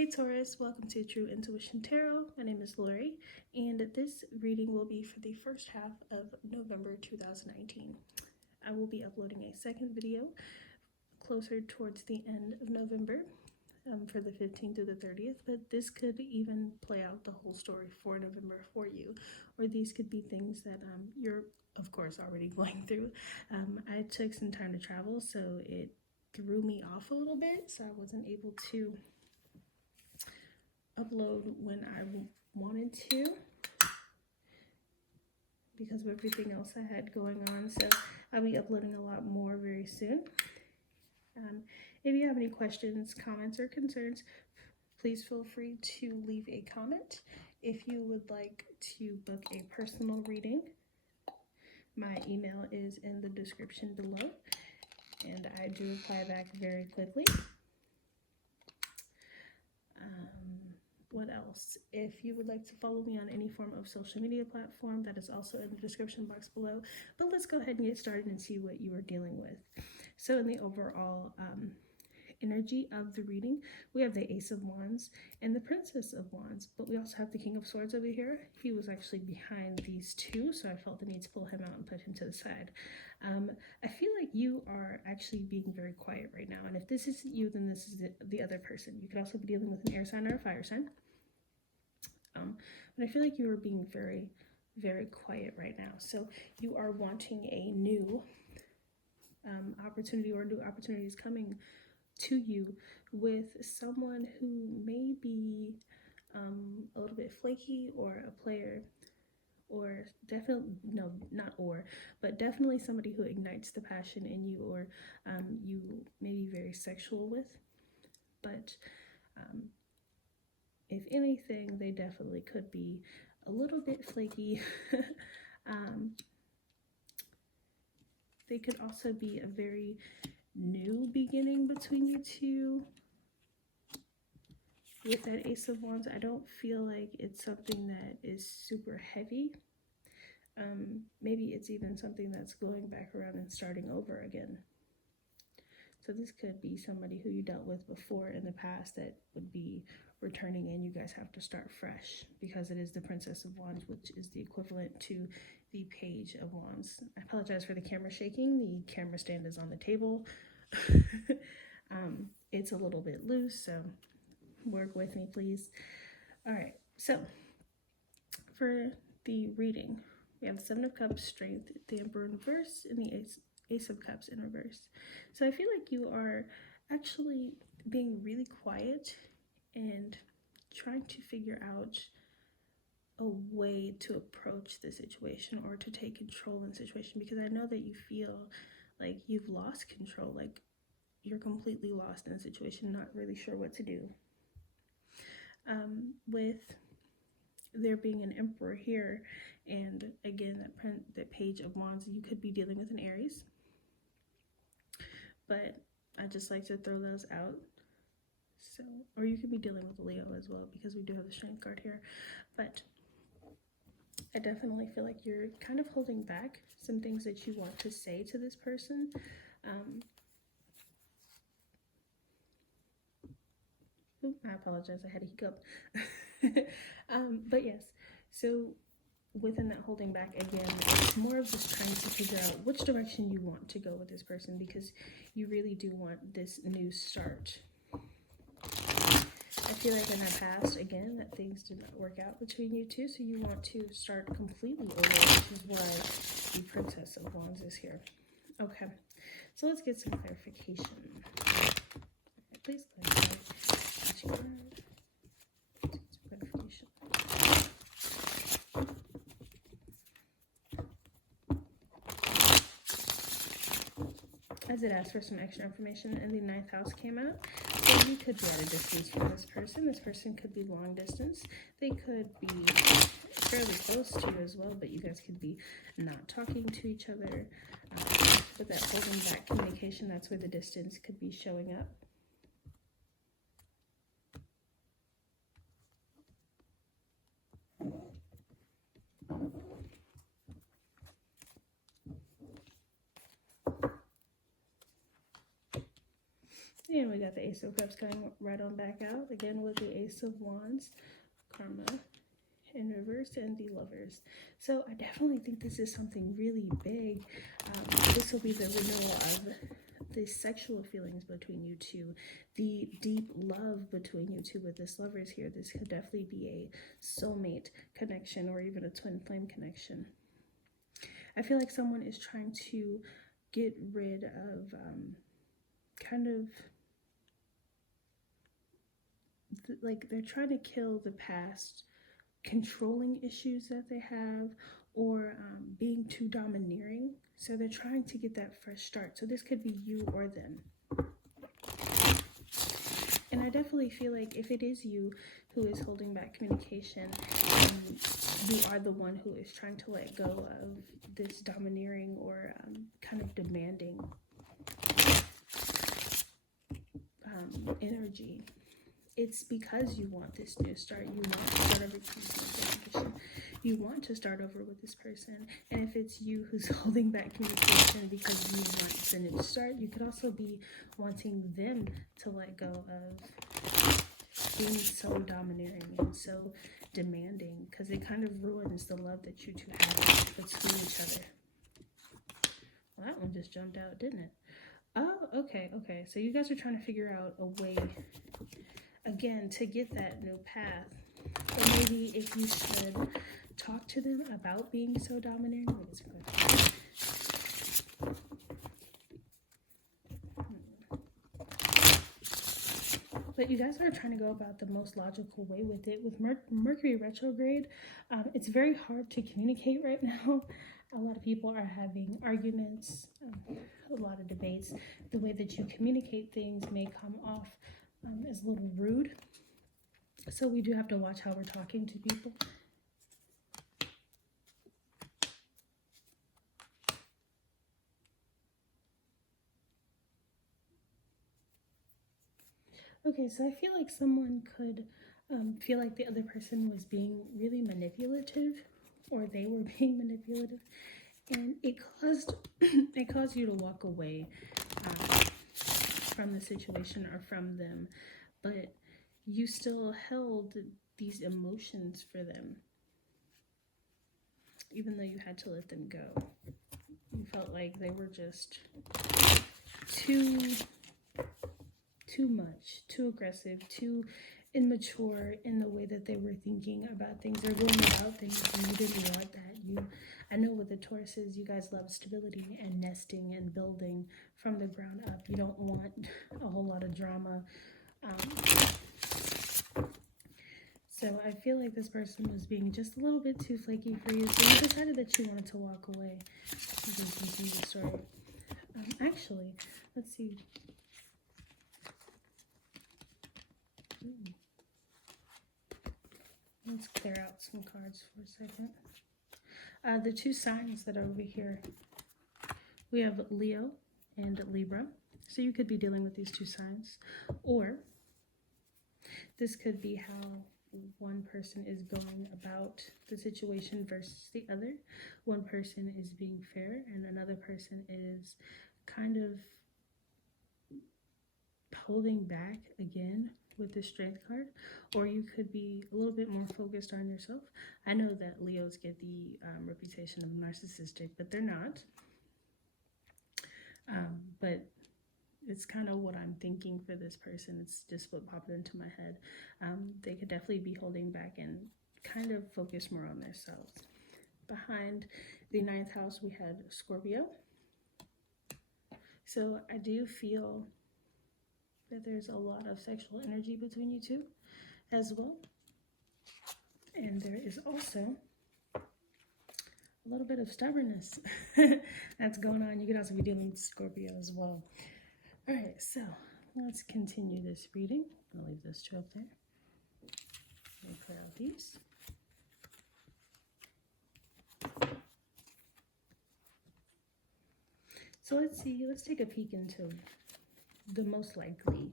Hey Taurus, welcome to True Intuition Tarot. My name is Lori, and this reading will be for the first half of November 2019. I will be uploading a second video closer towards the end of November for the 15th to the 30th, but this could even play out the whole story for November for you, or these could be things that you're, of course, already going through. I took some time to travel, so it threw me off a little bit, so I wasn't able to upload when I wanted to because of everything else I had going on. So I'll be uploading a lot more very soon. If you have any questions, comments, or concerns, please feel free to leave a comment. If you would like to book a personal reading, my email is in the description below, and I do reply back very quickly. What else? If you would like to follow me on any form of social media platform, that is also in the description box below. But let's go ahead and get started and see what you are dealing with. So in the overall energy of the reading, we have the Ace of Wands and the Princess of Wands, but we also have the King of Swords over here. He was actually behind these two, so I felt the need to pull him out and put him to the side. I feel like you are actually being very quiet right now, and if this isn't you, then this is the other person. You could also be dealing with an air sign or a fire sign. But I feel like you are being very, very quiet right now. So you are wanting a new opportunity, or new opportunities coming to you with someone who may be a little bit flaky, or a player, or definitely, no, not or, but definitely somebody who ignites the passion in you, or you may be very sexual with. But if anything, they definitely could be a little bit flaky. They could also be a very new beginning between you two. With that Ace of Wands, I don't feel like it's something that is super heavy. Maybe it's even something that's going back around and starting over again. So this could be somebody who you dealt with before in the past that would be returning, and you guys have to start fresh, because it is the Princess of Wands, which is the equivalent to the Page of Wands. I apologize for the camera shaking. The camera stand is on the table. It's a little bit loose, so work with me, please. All right, so for the reading, we have the Seven of Cups, Strength, the Emperor in reverse, and the Ace of Cups in reverse. So I feel like you are actually being really quiet and trying to figure out a way to approach the situation, or to take control in the situation, because I know that you feel like you've lost control, like you're completely lost in the situation, not really sure what to do. With there being an Emperor here, and again that Page of Wands, you could be dealing with an Aries, but I just like to throw those out. So, or you could be dealing with a Leo as well, because we do have the Strength card here. But I definitely feel like you're kind of holding back some things that you want to say to this person. I apologize, I had a hiccup. But yes, so within that holding back, again, it's more of just trying to figure out which direction you want to go with this person, because you really do want this new start. I feel like in the past, again, that things did not work out between you two, so you want to start completely over, which is why the Princess of Wands is here. Okay, so let's get some clarification. Please clarify. As it asked for some extra information, and the 9th house came out. So you could be at a distance from this person. This person could be long distance. They could be fairly close to you as well, but you guys could be not talking to each other. With that holding back communication, that's where the distance could be showing up. And we got the Ace of Cups coming right on back out. Again with the Ace of Wands, Karma in reverse, and the Lovers. So I definitely think this is something really big. This will be the renewal of the sexual feelings between you two, the deep love between you two with this Lovers here. This could definitely be a soulmate connection or even a twin flame connection. I feel like someone is trying to get rid of like they're trying to kill the past controlling issues that they have, or being too domineering. So they're trying to get that fresh start. So this could be you or them. And I definitely feel like if it is you who is holding back communication, you are the one who is trying to let go of this domineering or kind of demanding energy. It's because you want this new start. You want to start over communication. You want to start over with this person. And if it's you who's holding back communication because you want the new start, you could also be wanting them to let go of being so domineering and so demanding, because it kind of ruins the love that you two have between each other. Well, that one just jumped out, didn't it? Oh, okay. So you guys are trying to figure out a way, again, to get that new path. Or maybe if you should talk to them about being so domineering. But you guys are trying to go about the most logical way with it. With Mercury retrograde, it's very hard to communicate right now. A lot of people are having arguments, a lot of debates. The way that you communicate things may come off as a little rude. So we do have to watch how we're talking to people. Okay, so I feel like someone could feel like the other person was being really manipulative, or they were being manipulative, and it caused you to walk away from the situation or from them, but you still held these emotions for them, even though you had to let them go. You felt like they were just too much, too aggressive, too immature in the way that they were thinking about things or going about things, and you didn't want that. I know with the Tauruses, you guys love stability and nesting and building from the ground up. You don't want a whole lot of drama. So I feel like this person was being just a little bit too flaky for you, so you decided that you wanted to walk away. You can continue the story. Actually, let's see. Let's clear out some cards for a second. The two signs that are over here, we have Leo and Libra. So you could be dealing with these two signs, or this could be how one person is going about the situation versus the other. One person is being fair and another person is kind of holding back again with the Strength card, or you could be a little bit more focused on yourself. I know that Leos get the reputation of narcissistic, but they're not. But it's kind of what I'm thinking for this person. It's just what popped into my head. They could definitely be holding back and kind of focus more on themselves. Behind the 9th house, we had Scorpio. So I do feel that there's a lot of sexual energy between you two as well. And there is also a little bit of stubbornness that's going on. You could also be dealing with Scorpio as well. All right, so let's continue this reading. I'll leave those two up there. Let me clear out these. So let's take a peek into the most likely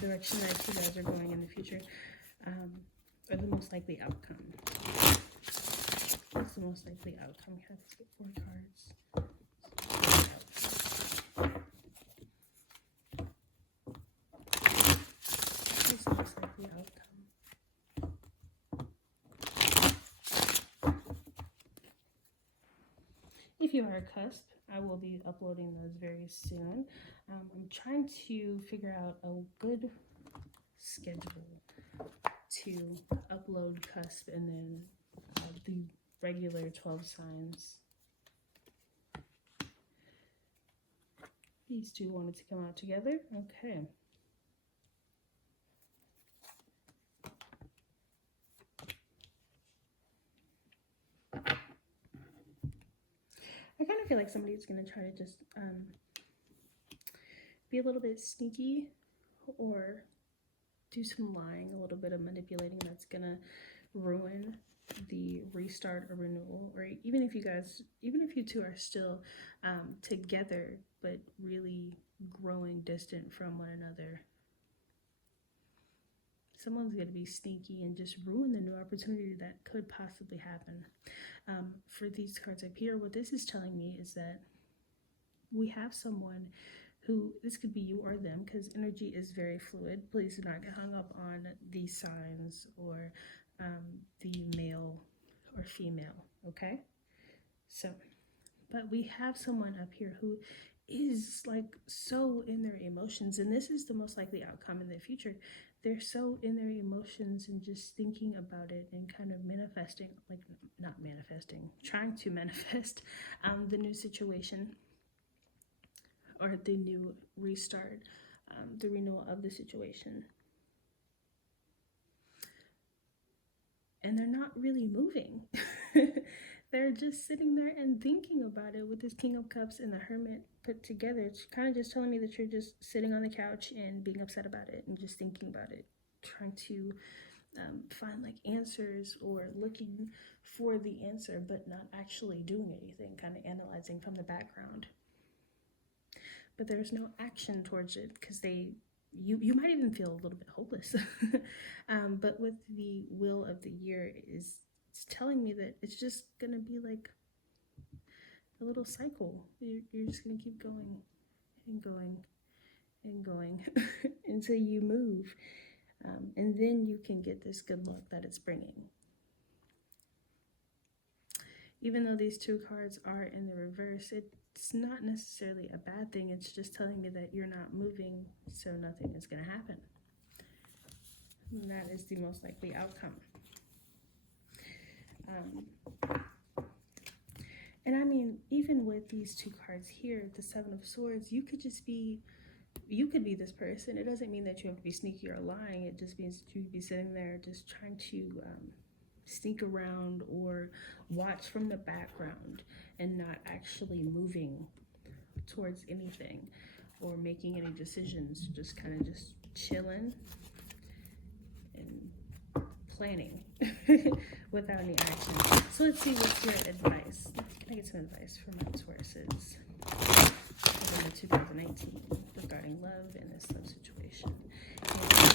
direction that you guys are going in the future, or the most likely outcome. What's the most likely outcome? You have to get 4 cards. most likely outcome. If you are a cusp, I will be uploading those very soon. I'm trying to figure out a good schedule to upload cusp and then the regular 12 signs. These two wanted to come out together. Okay. I kind of feel like somebody's going to try to just be a little bit sneaky or do some lying, a little bit of manipulating that's going to ruin the restart or renewal. Or even if you two are still together, but really growing distant from one another, someone's going to be sneaky and just ruin the new opportunity that could possibly happen. For these cards up here, what this is telling me is that we have someone who, this could be you or them, because energy is very fluid. Please do not get hung up on the signs or the male or female, okay? So, but we have someone up here who is like so in their emotions, and this is the most likely outcome in the future. They're so in their emotions and just thinking about it and kind of manifesting, like not manifesting, trying to manifest the new situation or the new restart, the renewal of the situation. And they're not really moving. They're just sitting there and thinking about it with this King of Cups and the Hermit put together. It's kind of just telling me that you're just sitting on the couch and being upset about it and just thinking about it, trying to find like answers or looking for the answer, but not actually doing anything, kind of analyzing from the background. But there's no action towards it because you might even feel a little bit hopeless. But with the Wheel of the Year, it's telling me that it's just gonna be like a little cycle. You're just gonna keep going and going and going until you move, and then you can get this good luck that it's bringing. Even though these two cards are in the reverse, it's not necessarily a bad thing. It's just telling me that you're not moving, so nothing is going to happen. And that is the most likely outcome. And I mean, even with these two cards here, the Seven of Swords, you could be this person. It doesn't mean that you have to be sneaky or lying. It just means that you could be sitting there just trying to sneak around or watch from the background and not actually moving towards anything or making any decisions, just kind of just chilling and planning without any action. So let's see what's your advice. Can I get some advice from my Tauruses in 2019 regarding love and this love situation? And advice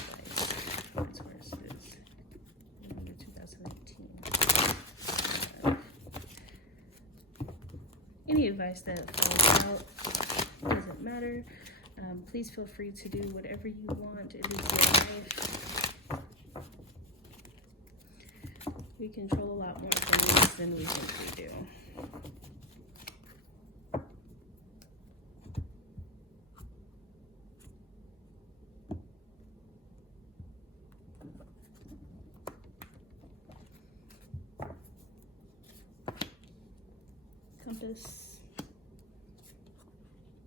from my Tauruses in 2019. Any advice that falls out doesn't matter. Please feel free to do whatever you want. It is your life. We control a lot more things than we think we do. Compass,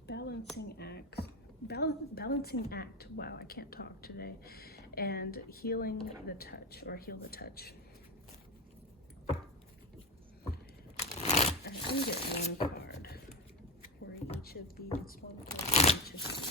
balancing act. Wow, I can't talk today. And healing the touch, or heal the touch. I can get one card for each of these. One card for each of these.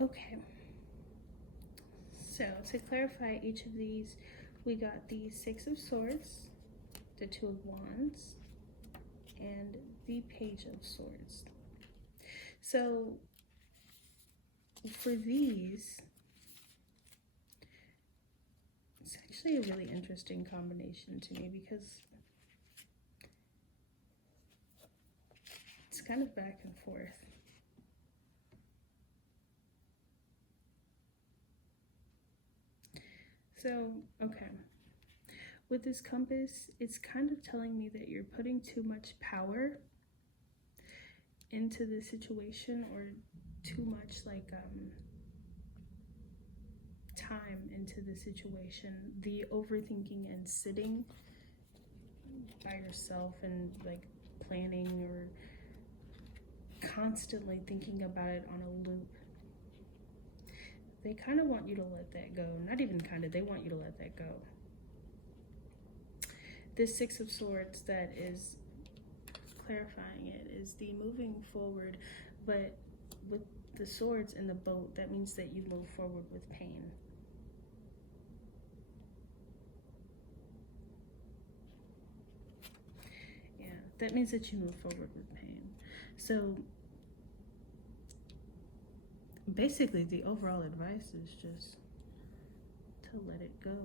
Okay, so to clarify each of these, we got the Six of Swords, the Two of Wands, and the Page of Swords. So for these, it's actually a really interesting combination to me because it's kind of back and forth. So, okay. With this compass, it's kind of telling me that you're putting too much power into the situation, or too much like time into the situation. The overthinking and sitting by yourself and like planning or constantly thinking about it on a loop. They kind of want you to let that go. Not even kind of, they want you to let that go. This Six of Swords that is clarifying it is the moving forward, but with the swords in the boat, that means that you move forward with pain. Yeah, that means that you move forward with pain. So basically the overall advice is just to let it go.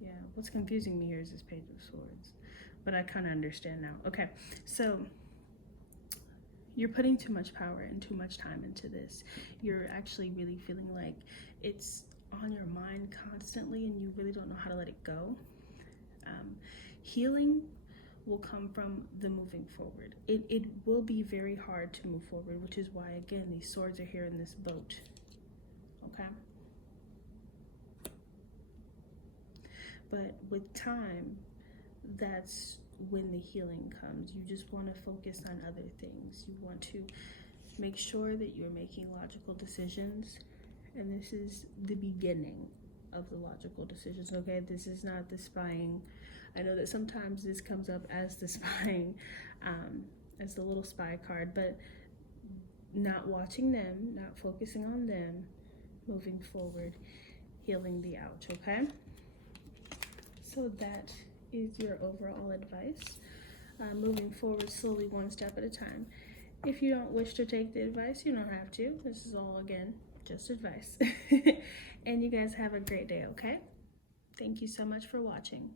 Yeah, what's confusing me here is this Page of Swords, but I kind of understand now. Okay, so you're putting too much power and too much time into this. You're actually really feeling like it's on your mind constantly and you really don't know how to let it go. Healing will come from the moving forward. It will be very hard to move forward, which is why, again, these swords are here in this boat. Okay? But with time, that's when the healing comes. You just want to focus on other things. You want to make sure that you're making logical decisions. And this is the beginning of the logical decisions, okay? This is not the spying. I know that sometimes this comes up as the spying, as the little spy card, but not watching them, not focusing on them, moving forward, healing the ouch, okay? So that is your overall advice. Moving forward slowly, one step at a time. If you don't wish to take the advice, you don't have to. This is all, again, just advice. And you guys have a great day, okay? Thank you so much for watching.